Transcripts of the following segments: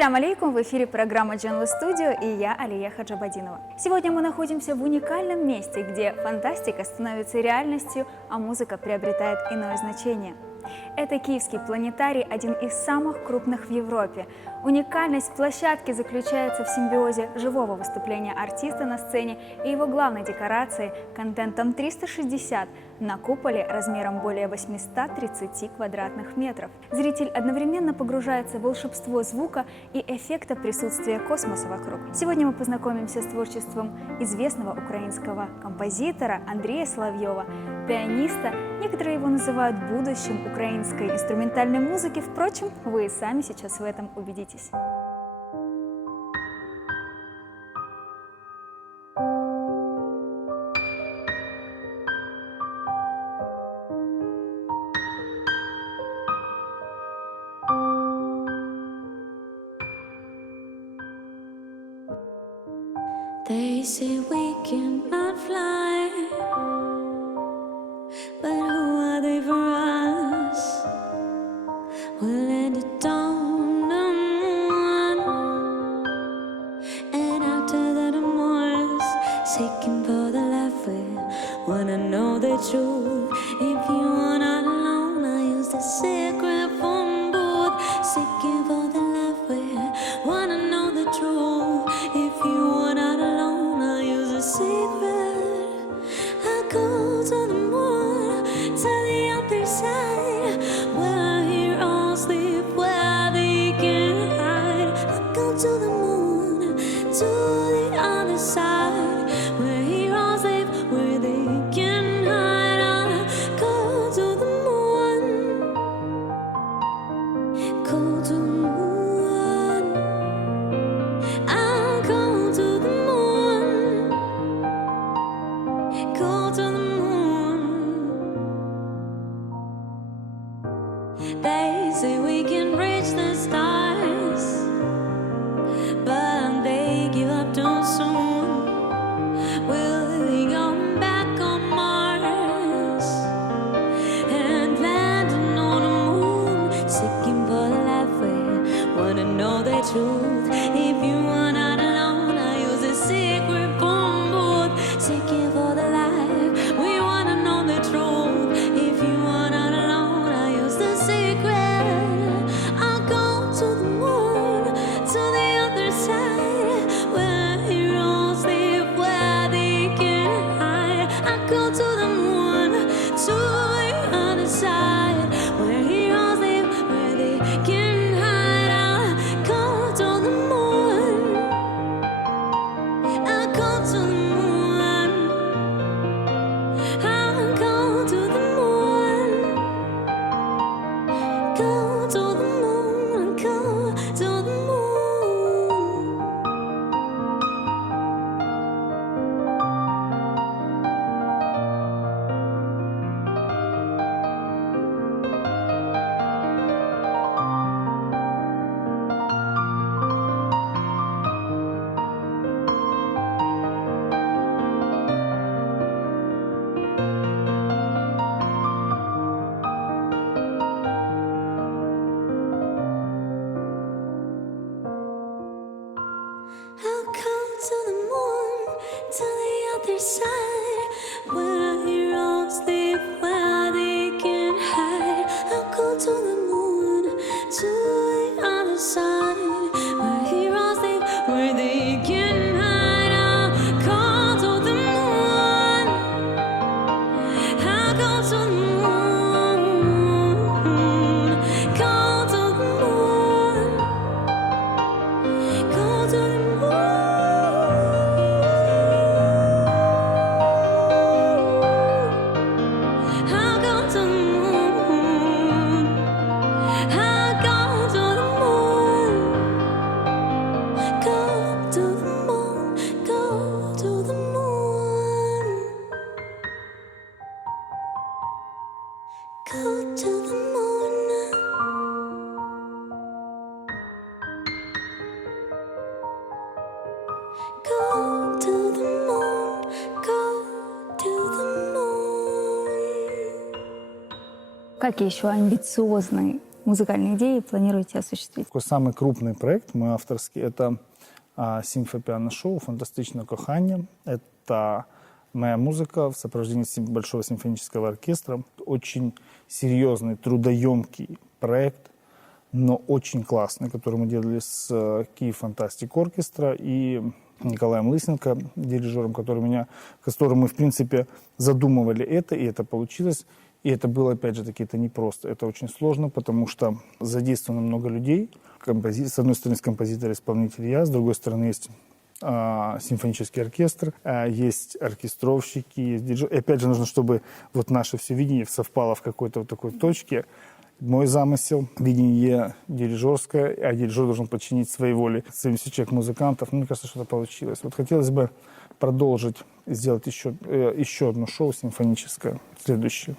Ассаляму алейкум, в эфире программа Джанла Студио и я, Алия Хаджабадинова. Сегодня мы находимся в уникальном месте, где фантастика становится реальностью, а музыка приобретает иное значение. Это Киевский планетарий, один из самых крупных в Европе. Уникальность площадки заключается в симбиозе живого выступления артиста на сцене и его главной декорации контентом 360 на куполе размером более 830 квадратных метров. Зритель одновременно погружается в волшебство звука и эффекта присутствия космоса вокруг. Сегодня мы познакомимся с творчеством известного украинского композитора Андрея Соловьева, пианиста. Некоторые его называют будущим украинской инструментальной музыки. Впрочем, вы и сами сейчас в этом убедитесь. They say we cannot fly, but who are they for us? We'll land it on the moon, and after that I'm more seeking for the life. We wanna know the truth. If you are not alone, I use the secret phone booth. Seeking for the life. We wanna know the truth. If you are not alone, I use a secret. I go to the moon, to the other side, where heroes live, where they can hide. I go to the moon, to the other side, where heroes live, where they can hide. I go to the moon, go to the moon. I'll go to the moon, go to the moon. They say we can reach the stars, but they give up too soon. Will we come back on Mars and landing on the moon? Seeking for the life, we wanna know the truth. If you are not alone, I use a secret phone booth. Seeking for the life, we wanna know the truth. If you are not alone, I use the secret. I'll go to the moon, to the other side, where heroes live, where they can hide. I go to the moon, to the other side, where heroes live, where they can hide. I'll go to the moon, I'll go to the moon, I'll go to the moon, go to the moon, go to the moon. I'll go to the moon, to the other side, where heroes live, where they can hide. I'll go to the moon, to the other side, where heroes live, where they can hide. I'll go to the moon, I'll go to the moon, go to the moon, go to the moon. I'll go to the moon, I'll go to the moon, go to the moon, go to the moon, go to the moon. Go to the moon, go to the moon. Как еще амбициозный музыкальные идеи планируете осуществить? Такой самый крупный проект мой авторский — это симфопиано-шоу «Фантастичное кохання». Это моя музыка в сопровождении Большого симфонического оркестра. Очень серьезный, трудоемкий проект, но очень классный, который мы делали с Киев Фантастик Оркестра и Николаем Лысенко, дирижером, которым мы, в принципе, задумывали это, и это получилось. И это было, опять же таки, это непросто, это очень сложно, потому что задействовано много людей. С одной стороны, есть композитор-исполнитель я, с другой стороны, есть симфонический оркестр, есть оркестровщики, есть дирижеры. И опять же, нужно, чтобы вот наше все видение совпало в какой-то вот такой точке. Мой замысел, видение дирижерское, а дирижер должен подчинить своей воле 70 человек музыкантов. Мне кажется, что это получилось. Вот хотелось бы продолжить, сделать еще одно шоу симфоническое, следующее.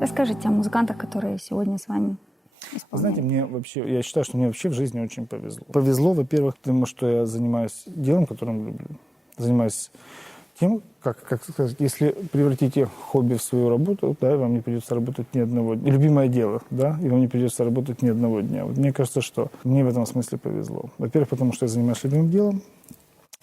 Расскажите о музыкантах, которые сегодня с вами исполняют. Знаете, я считаю, что мне вообще в жизни очень повезло. Повезло, во-первых, потому что я занимаюсь делом, которым люблю. Занимаюсь тем, как сказать, если превратите хобби в свою работу, да, вам не придется работать ни одного дня. Любимое дело, да, и вам не придется работать ни одного дня. Вот мне кажется, что мне в этом смысле повезло. Во-первых, потому что я занимаюсь любимым делом.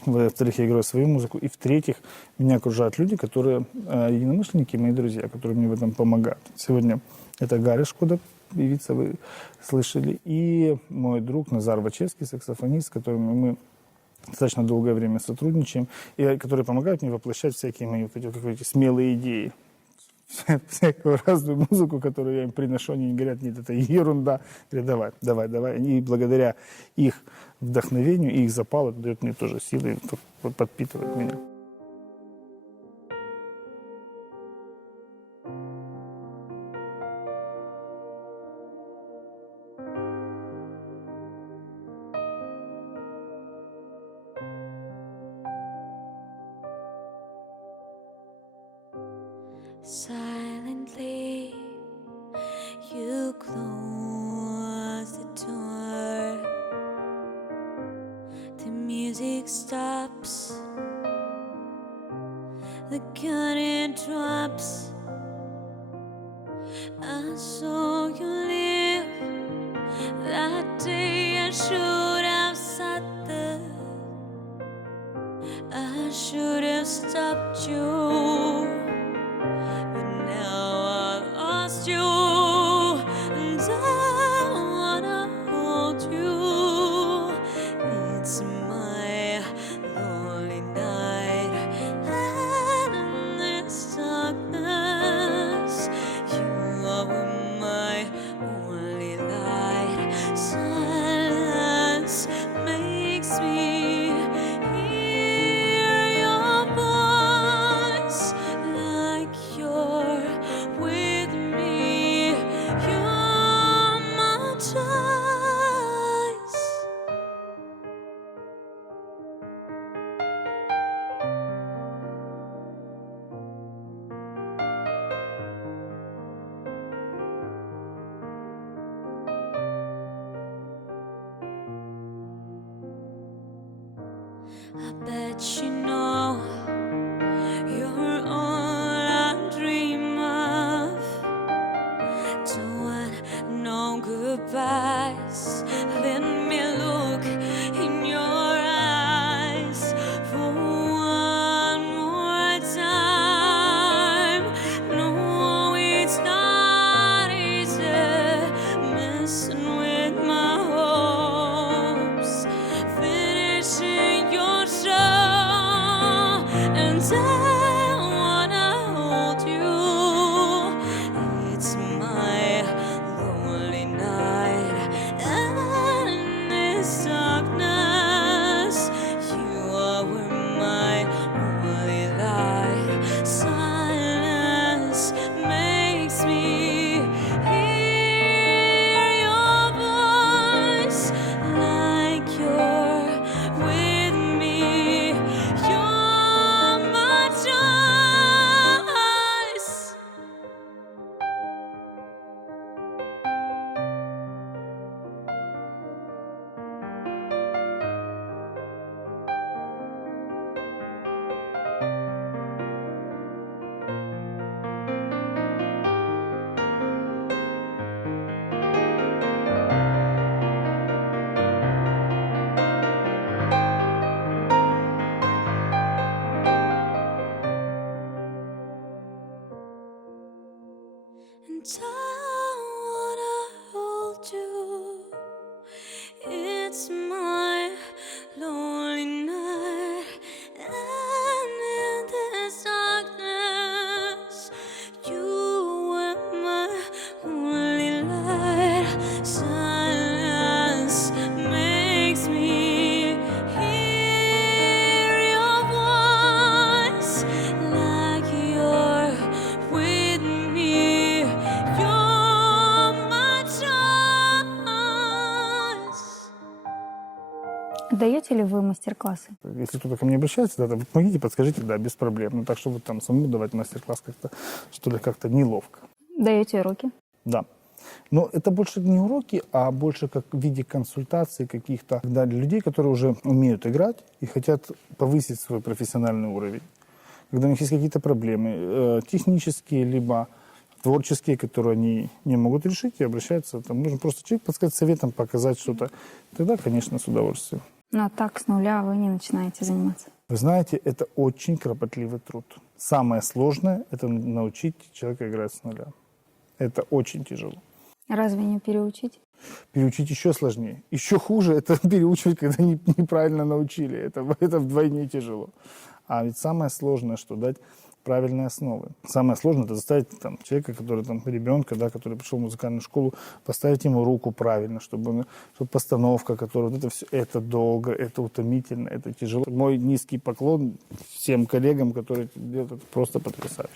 Во-вторых, я играю свою музыку. И в-третьих, меня окружают люди, которые единомышленники, мои друзья, которые мне в этом помогают. Сегодня это Гарри Шкода, певица, вы слышали, и мой друг Назар Вачевский, саксофонист, с которым мы достаточно долгое время сотрудничаем, и которые помогают мне воплощать всякие мои вот эти, как говорите, смелые идеи. Всякую разную музыку, которую я им приношу, они говорят: нет, это ерунда. Говорят: давай. И благодаря их вдохновению и их запалу это дает мне тоже силы, подпитывает меня. Silently, you close the door. The music stops. The curtain drops. I saw you leave that day. I should have sat there. I should have stopped you. But now I've lost you, and I wanna hold you. It's my lonely night, and in this darkness, you are my only light. Silence makes me hear your voice, like you're with me. You're my choice. I bet you know you're all I dream of. Don't want no goodbyes. Let me look in your eyes for one more time. No, it's not easy messing with my hopes, finishing your show, and I wanna hold you. It's my lonely night, and in this darkness, you are my only light. Silence makes me hear your voice, like you're with me. You're my choice. And I wanna hold you. It's my lonely night, and in this darkness, you were my only light. Silence makes me hear your voice, like you're with me. You're my choice. Даете ли вы мастер-классы? Если кто-то ко мне обращается, да, там, помогите, подскажите, да, без проблем. Но так, чтобы там самому давать мастер-класс как-то, что ли, как-то неловко. Даете уроки? Да. Но это больше не уроки, а больше как в виде консультаций каких-то, да, для людей, которые уже умеют играть и хотят повысить свой профессиональный уровень. Когда у них есть какие-то проблемы, технические, либо творческие, которые они не могут решить, и обращаются, там нужно просто человек подсказать советом, показать что-то. Тогда, конечно, с удовольствием. Но так с нуля вы не начинаете заниматься. Вы знаете, это очень кропотливый труд. Самое сложное – это научить человека играть с нуля. Это очень тяжело. Разве не переучить? Переучить еще сложнее. Еще хуже – это переучивать, когда неправильно научили. Это вдвойне тяжело. А ведь самое сложное, что дать правильные основы. Самое сложное – это заставить там, человека, который там, ребенка, да, который пришел в музыкальную школу, поставить ему руку правильно, чтобы постановка, которая вот это все, это долго, это утомительно, это тяжело. Мой низкий поклон всем коллегам, которые делают это просто потрясающе.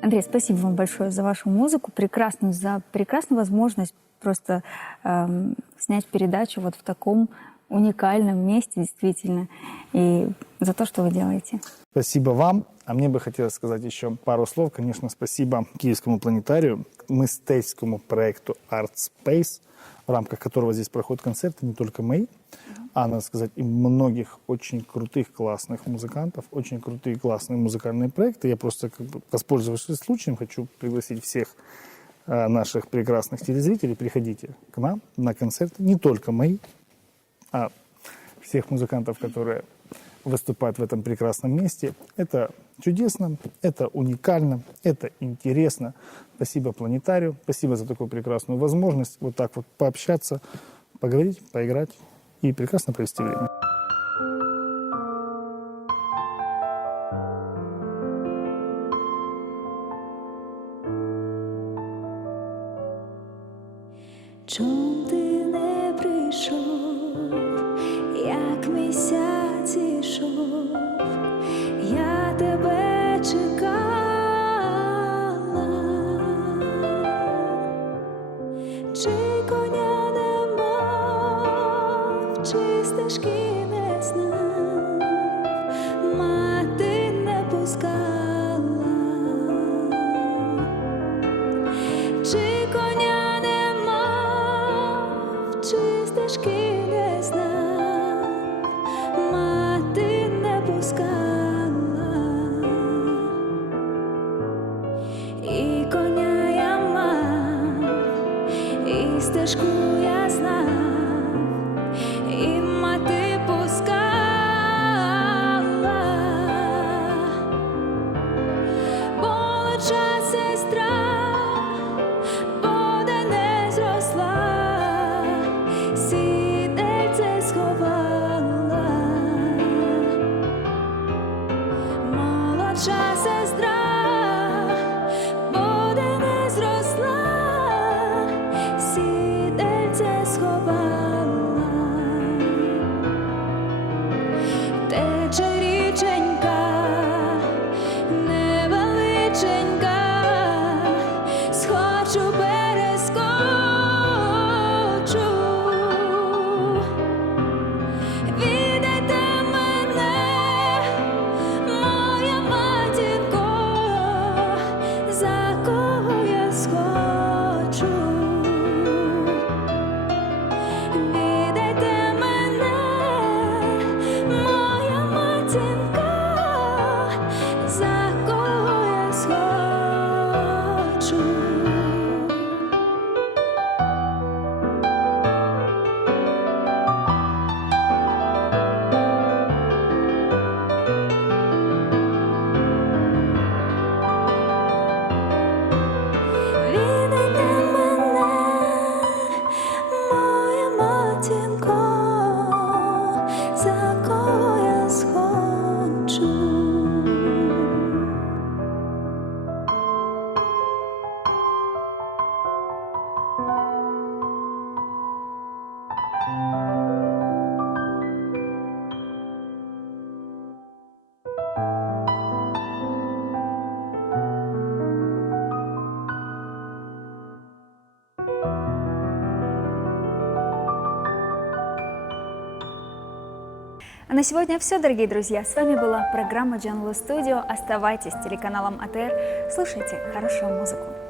Андрей, спасибо вам большое за вашу музыку, прекрасную, за прекрасную возможность просто снять передачу вот в таком уникальном месте, действительно, и за то, что вы делаете. Спасибо вам. А мне бы хотелось сказать еще пару слов. Конечно, спасибо Киевскому планетарию, мистецькому проекту Art Space, в рамках которого здесь проходят концерты, не только мои, а, надо сказать, и многих очень крутых, классных музыкантов, очень крутые, классные музыкальные проекты. Я просто, воспользовавшись случаем, хочу пригласить всех наших прекрасных телезрителей. Приходите к нам на концерты, не только мои, а всех музыкантов, которые выступают в этом прекрасном месте. Это чудесно, это уникально, это интересно. Спасибо планетарию, спасибо за такую прекрасную возможность вот так вот пообщаться, поговорить, поиграть и прекрасно провести время. Чом ти не прийшов, як місяць ішов, я тебе чекала, чи коня не мав, чи стежки не знав, мати не пускала, чи коня не мав, чи стежки не знав, мати не пускала, і коня я мав, і стежку я знав, і мати пускала, молодша сестра, пода не зросла, сідельце сховала, молодша сестра, пода не зросла, сідельце сховала, тече річенька, невеличенька, схочу, перескочу, віддайте мене, моя матінко, за кого я схочу, віддайте мене, моя матінко, за кого я схочу. Віддайте мене, моя матінко, за кого я схочу. на сегодня все, дорогие друзья. С вами была программа Джанглу Студио. Оставайтесь с телеканалом АТР. Слушайте хорошую музыку.